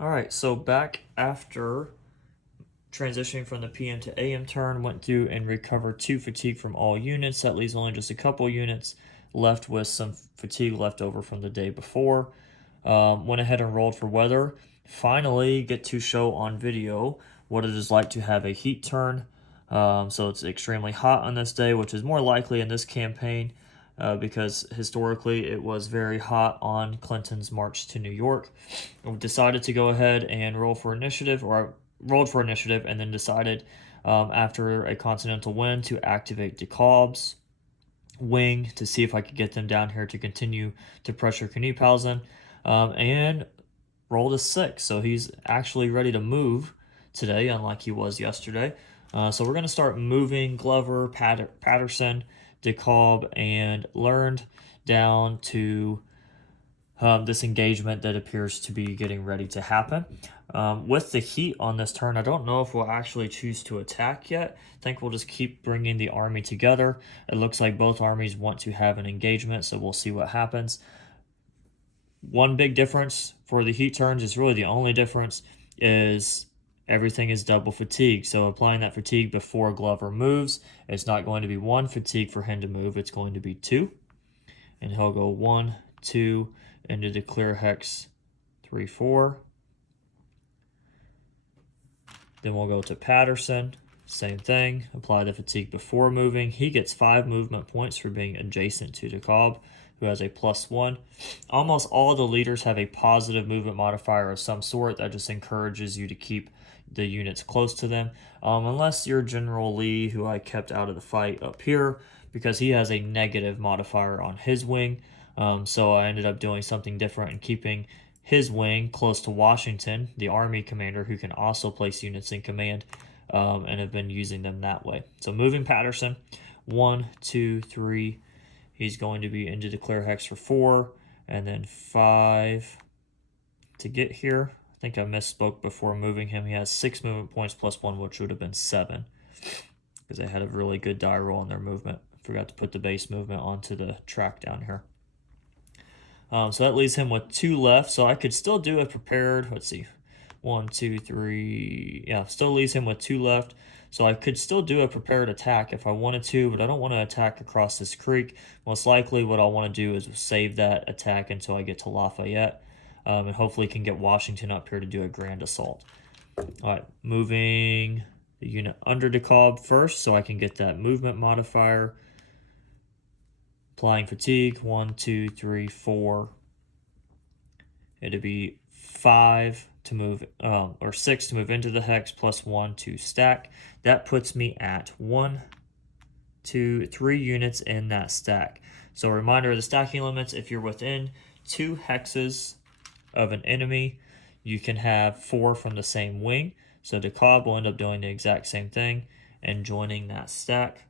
All right, so back after transitioning from the PM to AM turn, went through and recovered 2 fatigue from all units. That leaves only just a couple units left with some fatigue left over from the day before. Went ahead and rolled for weather. Finally, get to show on video what it is like to have a heat turn. So it's extremely hot on this day, which is more likely in this campaign because historically it was very hot on Clinton's march to New York. I decided to go ahead and roll for initiative, or I rolled for initiative and then decided after a continental win to activate DeKalb's wing to see if I could get them down here to continue to pressure Kniphausen, and rolled a 6. So he's actually ready to move today, unlike he was yesterday. So we're going to start moving Glover, Patterson, DeKalb, and Learned down to this engagement that appears to be getting ready to happen. With the heat on this turn, I don't know if we'll actually choose to attack yet. I think we'll just keep bringing the army together. It looks like both armies want to have an engagement, so we'll see what happens. One big difference for the heat turns is really the only difference is everything is double fatigue. So applying that fatigue before Glover moves, it's not going to be 1 fatigue for him to move, it's going to be 2. And he'll go 1, 2, into the clear hex 3, 4. Then we'll go to Patterson. Same thing. Apply the fatigue before moving. He gets 5 movement points for being adjacent to DeKalb, who has a +1. Almost all the leaders have a positive movement modifier of some sort that just encourages you to keep the units close to them. Unless you're General Lee, who I kept out of the fight up here, because he has a negative modifier on his wing. So I ended up doing something different and keeping his wing close to Washington, the Army commander, who can also place units in command, and have been using them that way. So moving Patterson, 1, 2, 3. He's going to be into the clear hex for 4, and then 5 to get here. I think I misspoke before moving him. He has 6 movement points +1, which would have been 7, because they had a really good die roll in their movement. Forgot to put the base movement onto the track down here. So that leaves him with 2 left. So I could still do a prepared. Let's see. 1, 2, 3. Yeah, still leaves him with 2 left. So I could still do a prepared attack if I wanted to, but I don't want to attack across this creek. Most likely what I'll want to do is save that attack until I get to Lafayette, and hopefully can get Washington up here to do a grand assault. All right, moving the unit under DeKalb first so I can get that movement modifier. Applying fatigue, 1, 2, 3, 4. It'd be 5 to move, or 6 to move into the hex, +1 to stack. That puts me at 1, 2, 3 units in that stack. So a reminder of the stacking limits: if you're within 2 hexes of an enemy, you can have 4 from the same wing. So DeKalb will end up doing the exact same thing and joining that stack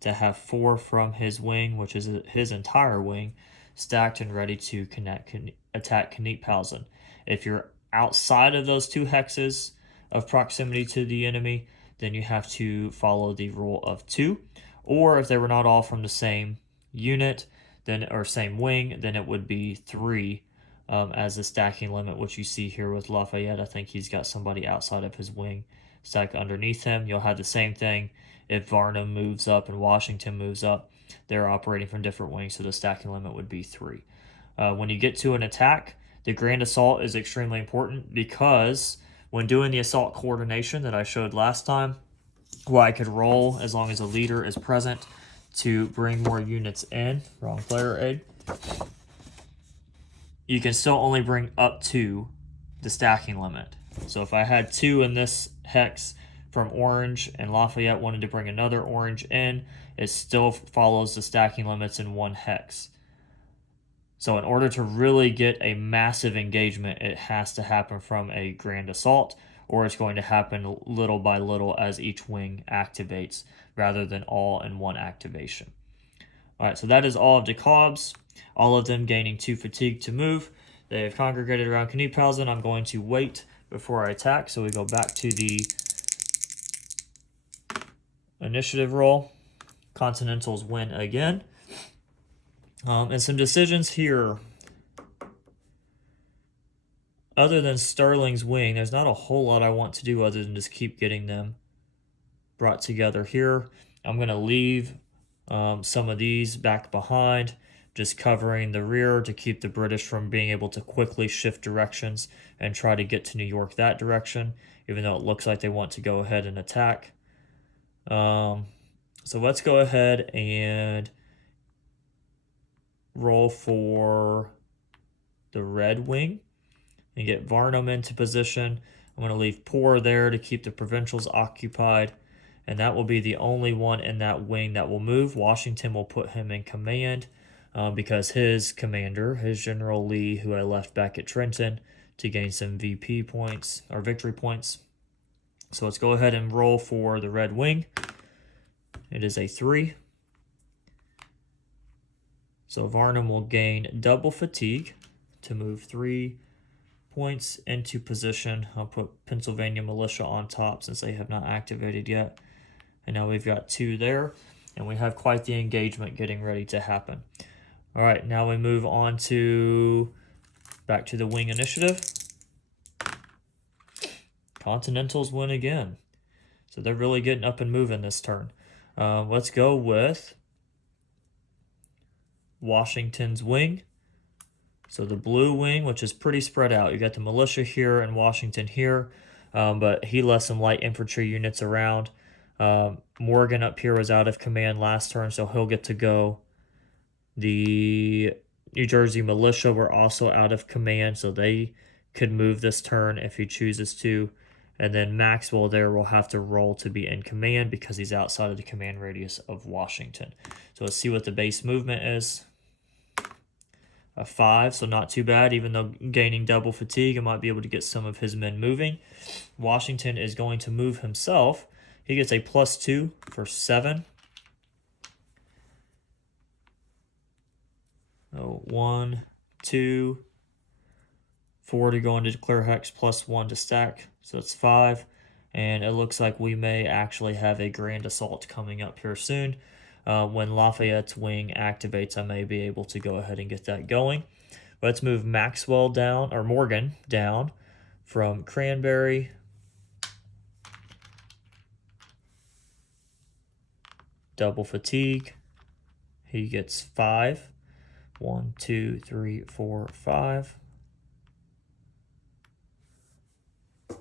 to have 4 from his wing, which is his entire wing, stacked and ready to attack Kniphausen. If you're outside of those 2 hexes of proximity to the enemy, then you have to follow the rule of 2. Or if they were not all from the same unit, then or same wing, then it would be 3 as the stacking limit, which you see here with Lafayette. I think he's got somebody outside of his wing stacked underneath him. You'll have the same thing if Varnum moves up and Washington moves up. They're operating from different wings, so the stacking limit would be 3. When you get to an attack, the grand assault is extremely important, because when doing the assault coordination that I showed last time, well, I could roll as long as a leader is present to bring more units in. Wrong player aid. You can still only bring up to the stacking limit. So if I had 2 in this hex from orange and Lafayette wanted to bring another orange in, it still follows the stacking limits in 1 hex. So in order to really get a massive engagement, it has to happen from a grand assault, or it's going to happen little by little as each wing activates, rather than all in one activation. All right, so that is all of DeKalb's, all of them gaining 2 fatigue to move. They have congregated around Kniphausen. I'm going to wait before I attack, so we go back to the initiative roll. Continentals win again. And some decisions here. other than Sterling's wing, there's not a whole lot I want to do other than just keep getting them brought together here. I'm going to leave some of these back behind, just covering the rear to keep the British from being able to quickly shift directions and try to get to New York that direction, even though it looks like they want to go ahead and attack. So let's go ahead and roll for the red wing and get Varnum into position. I'm going to leave Poor there to keep the provincials occupied, and that will be the only one in that wing that will move. Washington will put him in command because his commander, his General Lee, who I left back at Trenton to gain some VP points or victory points. So let's go ahead and roll for the red wing. It is a 3. So Varnum will gain double fatigue to move 3 points into position. I'll put Pennsylvania Militia on top since they have not activated yet. And now we've got 2 there, and we have quite the engagement getting ready to happen. All right, now we move on to back to the wing initiative. Continentals win again. So they're really getting up and moving this turn. Let's go with Washington's wing. So the blue wing, which is pretty spread out. You got the militia here and Washington here, but he left some light infantry units around. Morgan up here was out of command last turn, so he'll get to go. The New Jersey militia were also out of command, so they could move this turn if he chooses to. And then Maxwell there will have to roll to be in command because he's outside of the command radius of Washington. So let's see what the base movement is. A 5, so not too bad. Even though gaining double fatigue, I might be able to get some of his men moving. Washington is going to move himself. He gets a +2 for 7. Oh, 1, 2, 4 to go into declare hex, +1 to stack. So it's 5. And it looks like we may actually have a grand assault coming up here soon. When Lafayette's wing activates, I may be able to go ahead and get that going. Let's move Maxwell down, or Morgan down from Cranberry. Double fatigue. He gets 5. 1, 2, 3, 4, 5.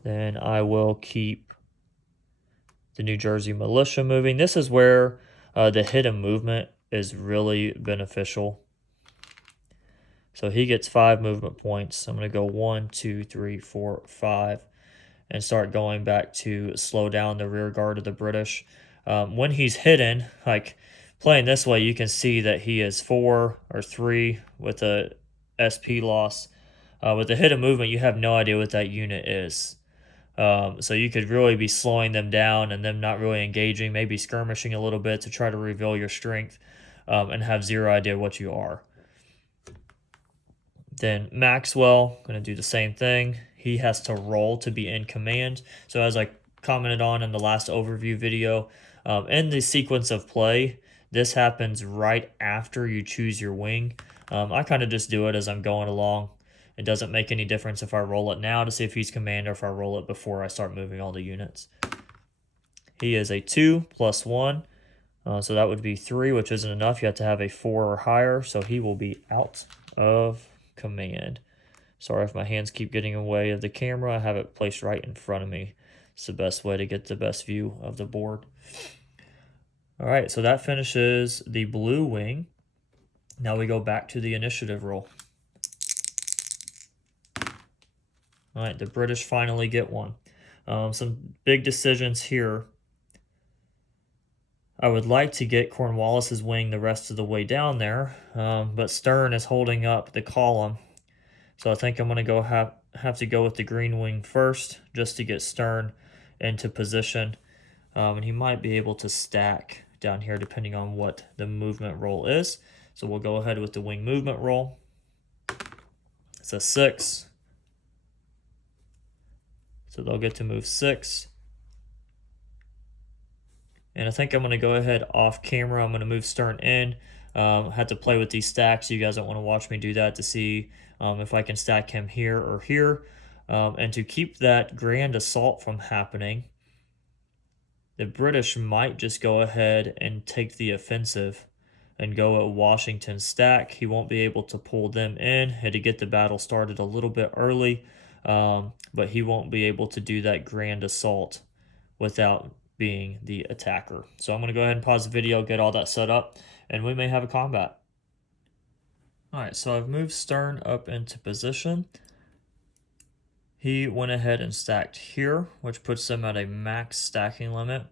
Then I will keep the New Jersey militia moving. This is where the hidden movement is really beneficial. So he gets 5 movement points. I'm going to go 1, 2, 3, 4, 5, and start going back to slow down the rear guard of the British. When he's hidden, like playing this way, you can see that he is 4 or 3 with a SP loss. With the hidden movement, you have no idea what that unit is. So you could really be slowing them down and them not really engaging, maybe skirmishing a little bit to try to reveal your strength, and have 0 idea what you are. Then Maxwell, going to do the same thing. He has to roll to be in command. So as I commented on in the last overview video, in the sequence of play, this happens right after you choose your wing. I kind of just do it as I'm going along. It doesn't make any difference if I roll it now to see if he's command or if I roll it before I start moving all the units. He is a 2 + 1, so that would be 3, which isn't enough. You have to have a 4 or higher, so he will be out of command. Sorry if my hands keep getting in the way of the camera. I have it placed right in front of me. It's the best way to get the best view of the board. All right, so that finishes the blue wing. Now we go back to the initiative roll. All right, the British finally get one. Some big decisions here. I would like to get Cornwallis's wing the rest of the way down there, but Stern is holding up the column. So I think I'm going to have to go with the green wing first just to get Stern into position. And he might be able to stack down here depending on what the movement roll is. So we'll go ahead with the wing movement roll. It's a 6. So they'll get to move 6. And I think I'm going to go ahead off camera. I'm going to move Stern in. Had to play with these stacks. You guys don't want to watch me do that to see if I can stack him here or here. And to keep that grand assault from happening, the British might just go ahead and take the offensive and go at Washington's stack. He won't be able to pull them in. Had to get the battle started a little bit early, but he won't be able to do that grand assault without being the attacker. So I'm going to go ahead and pause the video, get all that set up, and we may have a combat. Alright, so I've moved Stern up into position. He went ahead and stacked here, which puts him at a max stacking limit.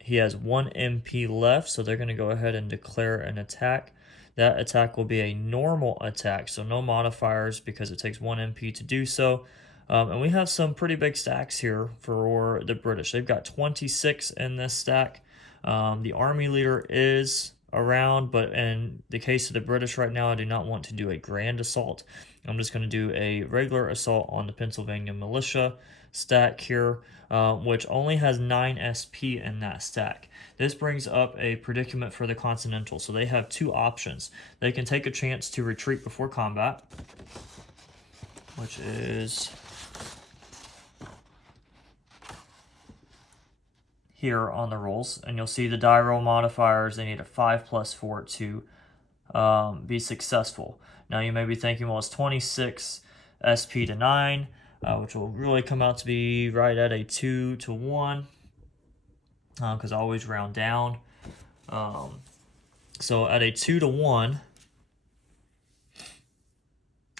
He has 1 MP left, so they're going to go ahead and declare an attack. That attack will be a normal attack, so no modifiers because it takes 1 MP to do so. And we have some pretty big stacks here for the British. They've got 26 in this stack. The army leader is around, but in the case of the British right now, I do not want to do a grand assault. I'm just going to do a regular assault on the Pennsylvania militia stack here, which only has 9 SP in that stack. This brings up a predicament for the Continental. So they have 2 options. They can take a chance to retreat before combat, which is here on the rolls, and you'll see the die roll modifiers. They need a 5+4 to be successful. Now you may be thinking, well, it's 26 SP to 9, which will really come out to be right at a 2 to 1, because I always round down. So at a 2 to 1,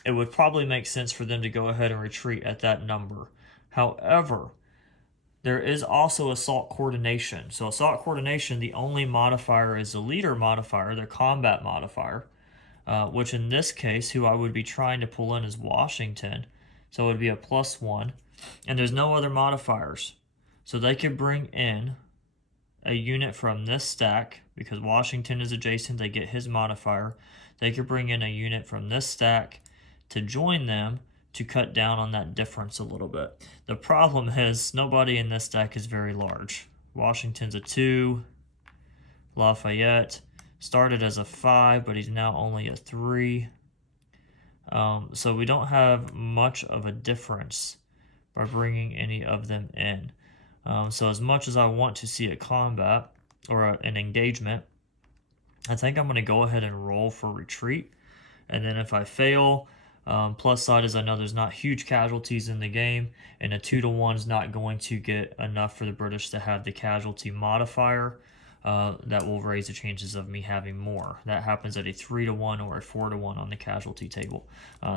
it would probably make sense for them to go ahead and retreat at that number. However, there is also assault coordination. So assault coordination, the only modifier is the leader modifier, their combat modifier, which in this case, who I would be trying to pull in is Washington. So it would be a +1. And there's no other modifiers. So they could bring in a unit from this stack, because Washington is adjacent, they get his modifier. They could bring in a unit from this stack to join them to cut down on that difference a little bit. The problem is nobody in this stack is very large. Washington's a 2. Lafayette started as a 5, but he's now only a 3. So we don't have much of a difference by bringing any of them in. So as much as I want to see a combat or an engagement, I think I'm going to go ahead and roll for retreat. And then if I fail, plus side is I know there's not huge casualties in the game, and a 2 to 1 is not going to get enough for the British to have the casualty modifier. That will raise the chances of me having more. That happens at a 3 to 1 or a 4 to 1 on the casualty table.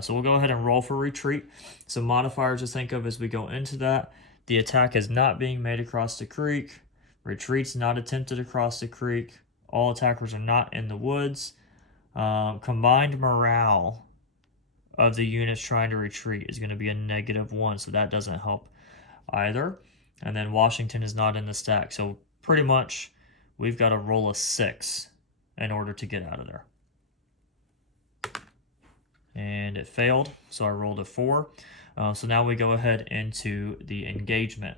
So we'll go ahead and roll for retreat. Some modifiers to think of as we go into that. The attack is not being made across the creek. Retreat's not attempted across the creek. All attackers are not in the woods. Combined morale of the units trying to retreat is going to be a -1, so that doesn't help either. And then Washington is not in the stack, so pretty much we've got to roll a 6 in order to get out of there. And it failed, so I rolled a 4. So now we go ahead into the engagement.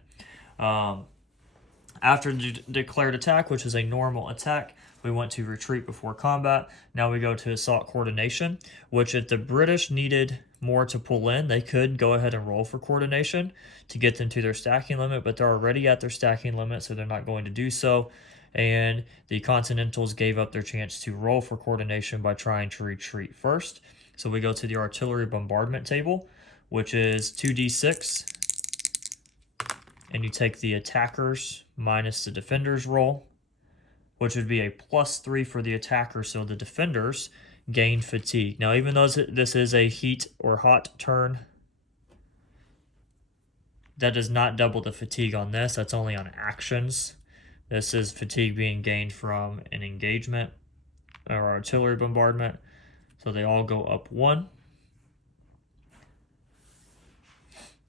After the declared attack, which is a normal attack, we went to retreat before combat. Now we go to assault coordination, which if the British needed more to pull in, they could go ahead and roll for coordination to get them to their stacking limit, but they're already at their stacking limit, so they're not going to do so. And the Continentals gave up their chance to roll for coordination by trying to retreat first. So we go to the artillery bombardment table, which is 2d6. And you take the attackers minus the defenders roll, which would be a +3 for the attacker, so the defenders gain fatigue. Now, even though this is a heat or hot turn, that does not double the fatigue on this. That's only on actions. This is fatigue being gained from an engagement or artillery bombardment. So they all go up 1.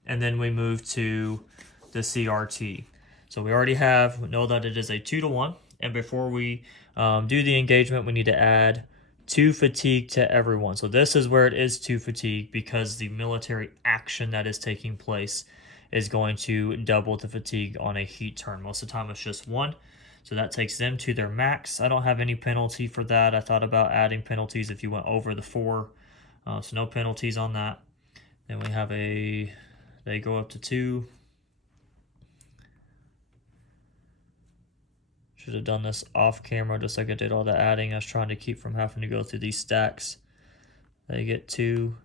And then we move to the CRT. So we already know that it is a 2 to 1. And before we do the engagement, we need to add 2 fatigue to everyone. So this is where it is 2 fatigue, because the military action that is taking place is going to double the fatigue on a heat turn. Most of the time it's just 1. So that takes them to their max. I don't have any penalty for that. I thought about adding penalties if you went over the 4. So no penalties on that. Then we have they go up to 2. Should have done this off camera just like I did all the adding. I was trying to keep from having to go through these stacks. They get 2.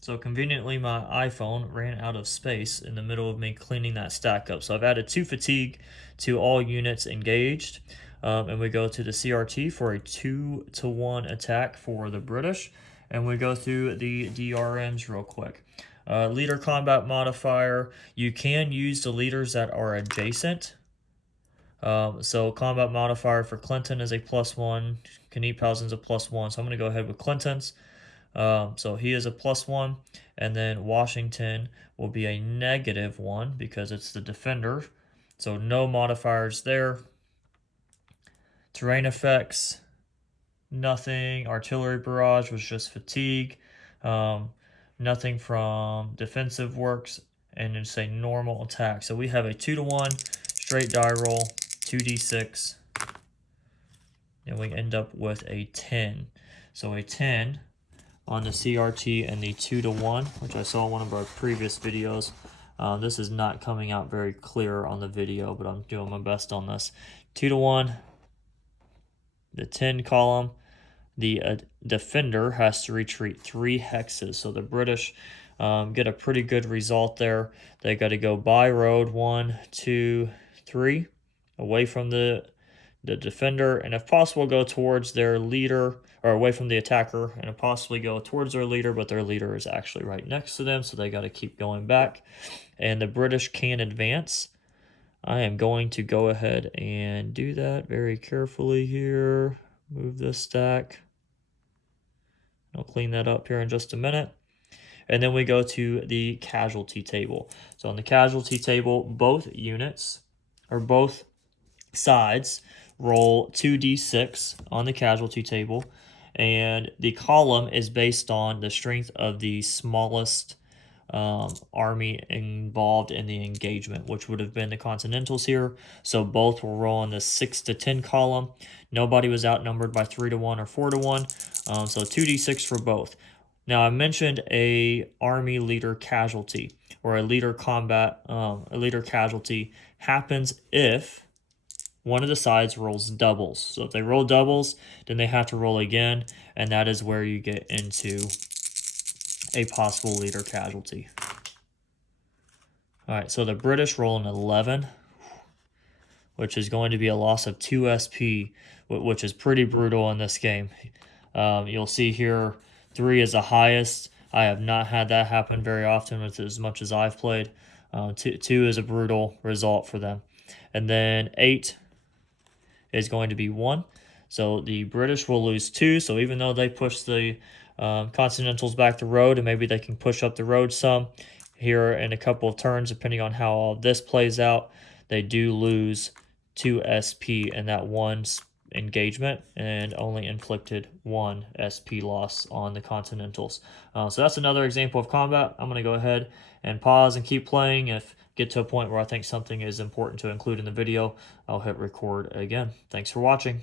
So conveniently, my iPhone ran out of space in the middle of me cleaning that stack up. So I've added 2 fatigue to all units engaged. And we go to the CRT for a 2-to-1 attack for the British. And we go through the DRMs real quick. Leader combat modifier. You can use the leaders that are adjacent. So combat modifier for Clinton is a +1. Kniphausen's a +1. So I'm going to go ahead with Clinton's. So he is a +1, and then Washington will be a -1 because it's the defender. So no modifiers there. Terrain effects, nothing. Artillery barrage was just fatigue. Nothing from defensive works, and it's a normal attack. So we have a 2-to-1 straight die roll, 2d6, and we end up with a 10. So a 10 on the CRT and the 2-to-1, which I saw in one of our previous videos. This is not coming out very clear on the video, but I'm doing my best on this. 2-to-1, the 10 column, the defender has to retreat 3 hexes. So the British get a pretty good result there. They got to go by road 1, 2, 3, away from the defender, and if possible go towards their leader, or away from the attacker, and possibly go towards their leader, but their leader is actually right next to them, so they got to keep going back. And the British can advance. I am going to go ahead and do that very carefully here. Move this stack. I'll clean that up here in just a minute. And then we go to the casualty table. So on the casualty table, both units, or both sides, roll 2d6 on the casualty table, and the column is based on the strength of the smallest army involved in the engagement, which would have been the Continentals here. So both will roll in the 6 to 10 column. Nobody was outnumbered by 3-to-1 or 4-to-1, so 2d6 for both. Now I mentioned a army leader casualty, or a leader combat, a leader casualty happens if one of the sides rolls doubles. So if they roll doubles, then they have to roll again, and that is where you get into a possible leader casualty. All right, so the British roll an 11, which is going to be a loss of 2 SP, which is pretty brutal in this game. You'll see here 3 is the highest. I have not had that happen very often with as much as I've played. 2 is a brutal result for them. And then 8 is going to be 1. So the British will lose 2. So even though they push the Continentals back the road, and maybe they can push up the road some here in a couple of turns, depending on how all this plays out, they do lose 2 SP in that one engagement, and only inflicted 1 SP loss on the Continentals. So that's another example of combat. I'm going to go ahead and pause and keep playing. If get to a point where I think something is important to include in the video, I'll hit record again. Thanks for watching.